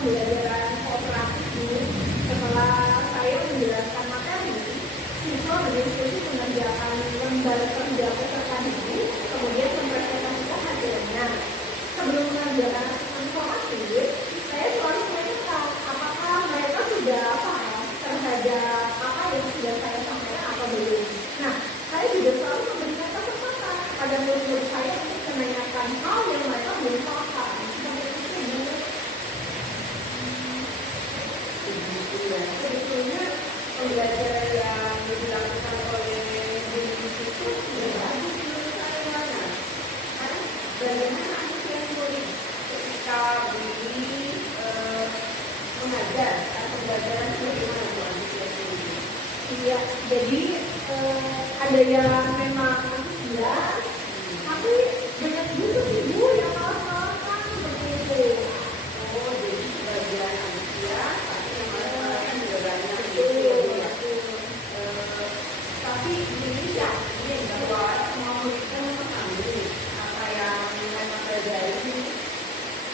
pembelajaran kooperatif ini, setelah saya menjelaskan materi, siswa berdiskusi mengerjakan lembar kerja peserta didik, kemudian mempresentasikan hasilnya. Sebelum mengerjakan informasi, saya selalu menanyakan apakah mereka sudah paham terhadap apa yang sudah saya sampaikan atau belum. Nah, saya juga selalu memberikan kesempatan pada murid-murid saya untuk menanyakan hal yang mereka belum paham. Sebetulnya pembelajaran yang dilakukan oleh guru itu sudah bagus menurut saya. Karena bagaimana antusias murid ketika mengajar atau pembelajaran bagaimana antusias murid? Iya, jadi ada yang memang antusias, tapi banyak juga ibu yang malas-malasan seperti itu. Oh, jadi sebagian antusias, tapi yang malas-malasan juga banyak. Tapi ini yakin bahwa semua murid itu memahami apa yang mereka pelajari.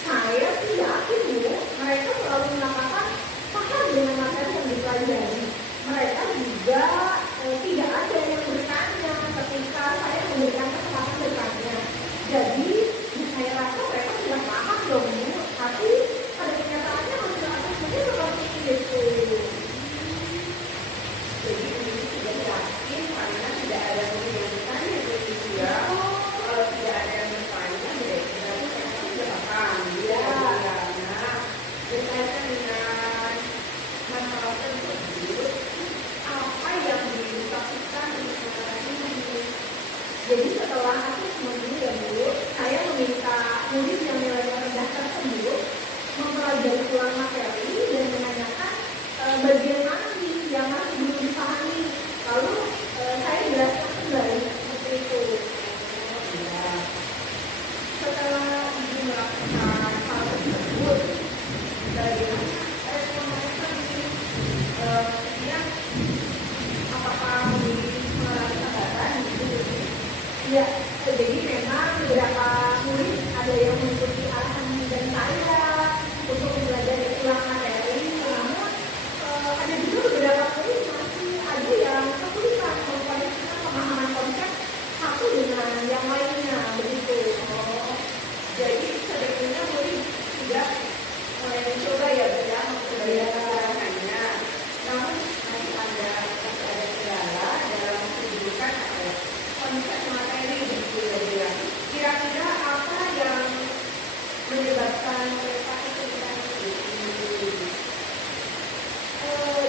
Saya sih yakin Bu, mereka selalu mengatakan paham dengan materi yang dipelajari. Mereka juga tidak ada yang bertanya ketika saya memberikan kesempatan bertanya. Jadi saya rasa mereka sudah paham dong Bu, tapi pada kenyataannya hasil-hasilnya seperti itu. Jadi ini sudah yakin karena tidak ada murid yang bertanya begitu ya. Kalau tidak ada yang bertanya, berarti mereka sudah paham. Ya. Nah, berkaitan dengan masalah tersebut, apa yang dilakukan untuk mengatasi ini? Jadi setelah asesmen ini ya Bu, saya meminta murid yang nilainya rendah tersebut mempelajari ulang materi dan menanyakan bagian mana nih yang masih belum dipahami. Lalu saya jelaskan kembali seperti itu. Ya. Setelah ibu melakukan hal tersebut, bagaimana respon mereka ini? Kemudian apakah memiliki mengalami hambatan gitu? Ya, jadi memang beberapa murid ada yang mengikuti arahan dan saya untuk mempelajari ulang materi, namun ada juga beberapa murid masih ada yang kesulitan mengkoneksikan pemahaman konsep satu dengan yang lainnya begitu. Oh, jadi sebetulnya murid sudah mulai mencoba ya mempelajarinya, namun masih ada kendala dalam menunjukkan konsep materi begitu ya. Kira-kira apa yang menyebabkan mereka kesulitan itu?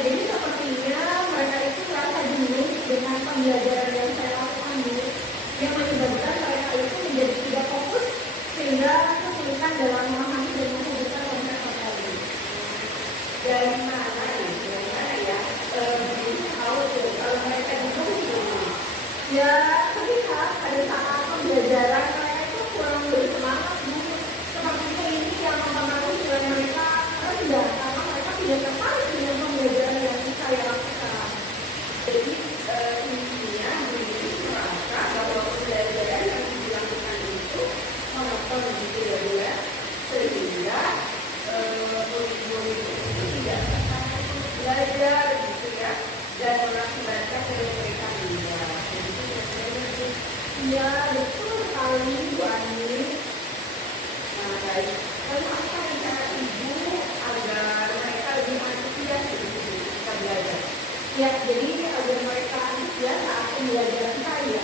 Jadi sepertinya mereka itu merasa jenuh dengan pembelajaran yang saya lakukan dulu, yang menyebabkan mereka itu menjadi tidak fokus sehingga kesulitan dalam memahami dan menghubungkan konsep materi. Dari mana ya? Tahu tuh kalau mereka jenuh ya ketika pada saat pembelajaran mereka itu kurang bersemangat Bu. Seperti ini yang mempengaruhi nilai mereka rendah karena mereka tidak tertarik dengan pembelajaran yang saya lakukan. Jadi intinya murid merasa bahwa pembelajaran yang dilakukan itu monoton gitu ya, sehingga murid-murid itu tidak tertarik untuk belajar gitu ya, dan mengakibatkan mereka tidak. Iya betul sekali Bu Ani. Nah baik, lalu apa rencana Ibu agar mereka lebih antusias ketika belajar? Ya, jadi agar mereka antusias saat pembelajaran saya,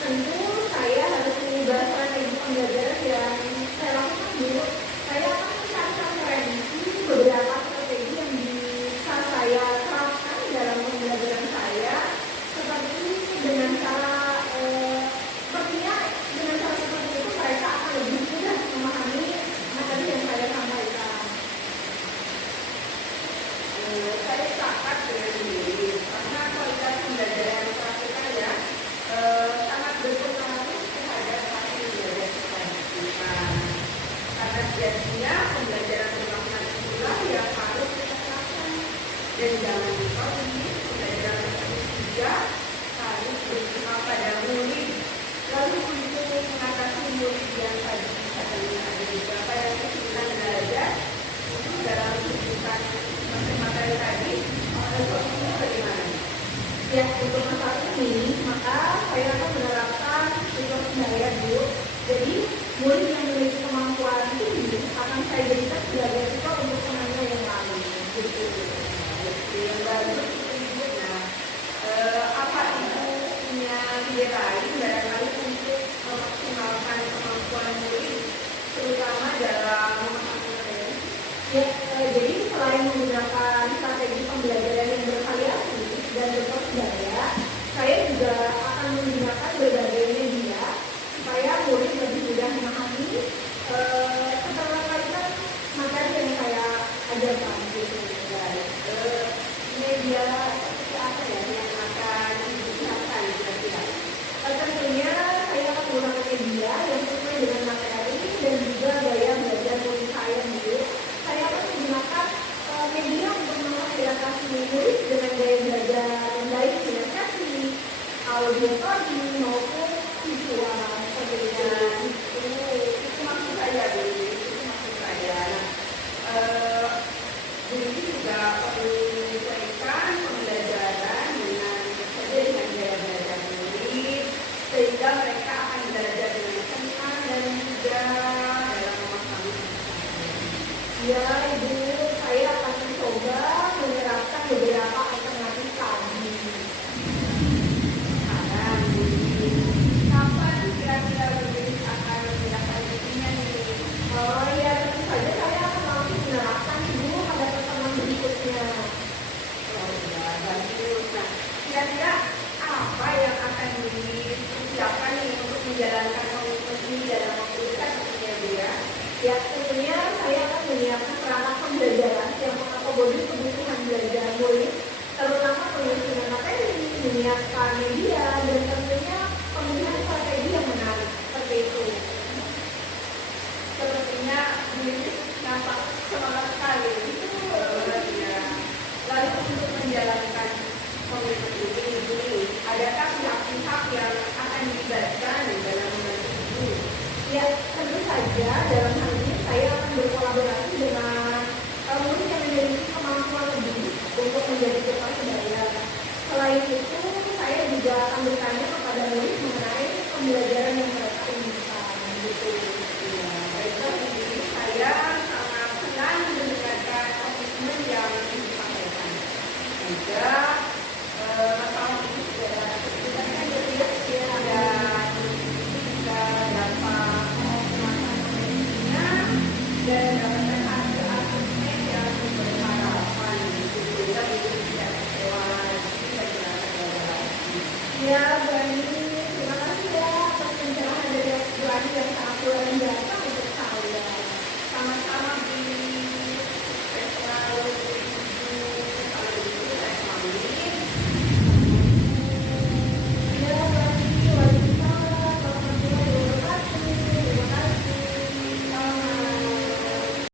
tentu saya harus mengubah strategi pembelajaran yang saya lakukan dulu. Saya akan mencari referensi beberapa strategi yang bisa saya terapkan dalam pembelajaran saya, seperti dengan cara sepertinya dengan cara seperti itu mereka akan lebih mudah memahami materi yang saya sampaikan. Saya sepakat dengan ini karena kualitas pembelajaran praktikal ya sangat berpengaruh terhadap hasil belajar kita. Karena sejatinya pembelajaran bermakna itulah yang harus kita lakukan. Dan jangan lupa ini pembelajaran tersebut juga harus berpihak pada murid. Lalu untuk mengatasi murid yang tadi misalnya ada beberapa yang kesulitan belajar, itu aja Pak gitu guys. Media seperti apa ya yang akan digunakan kira-kira? Tentunya saya akan menggunakan media yang sesuai dengan materi dan juga gaya belajar murid saya dulu. Saya akan menggunakan media untuk memfasilitasi murid dengan gaya belajar yang baik dengan versi audio tadi maupun visual seperti itu. Itu maksud saya dulu, itu maksud saya. Jadi juga perlu menyesuaikan pembelajaran dengan gaya belajar murid sehingga mereka akan belajar dengan senang dan juga dalam memahami. Ya Ibu, saya akan mencoba menerapkan beberapa alternatif tadi. Sekarang, kapan kira-kira Ibu akan menindaklanjutinya nih? Oh ya, tentu saja saya akan langsung menerapkan dulu pada pertemuan berikutnya. Oh ya, bagus. Nah, kira-kira apa yang akan disiapkan nih untuk menjalankan komitmen ini dalam waktu dekat tentunya Bu ya? Ya, tentunya saya akan menyiapkan perangkat pembelajaran yang mengakomodir kebutuhan belajar murid, terutama penyusunan materi, menyiapkan media, dan tentunya pemilihan strategi yang menarik seperti itu. Sepertinya ini nampak semangat sekali. Ya. Lalu untuk menjalankan komitmen ini, adakah pihak-pihak yang akan dilibatkan dalam membantu Ibu? Ya, tentu saja dalam hal ini saya akan berkolaborasi dengan murid yang memiliki kemampuan lebih untuk menjadi peserta sebaya. Selain itu, saya juga akan bertanya kepada murid mengenai pembelajaran yang mereka inginkan. Gitu. Ya, baiklah, jadi saya sangat senang mendengarkan komitmen yang disampaikan. Juga masalah ini sudah sebenarnya jadi dan kita dapat melaksanakannya dan dapatkan hasil-hasilnya yang berharapan sehingga itu tidak kecewa kita jelaskan lagi. Ya, Bu Ani, terima kasih ya atas pencerahan dari Bu Ani yang sangat luar biasa.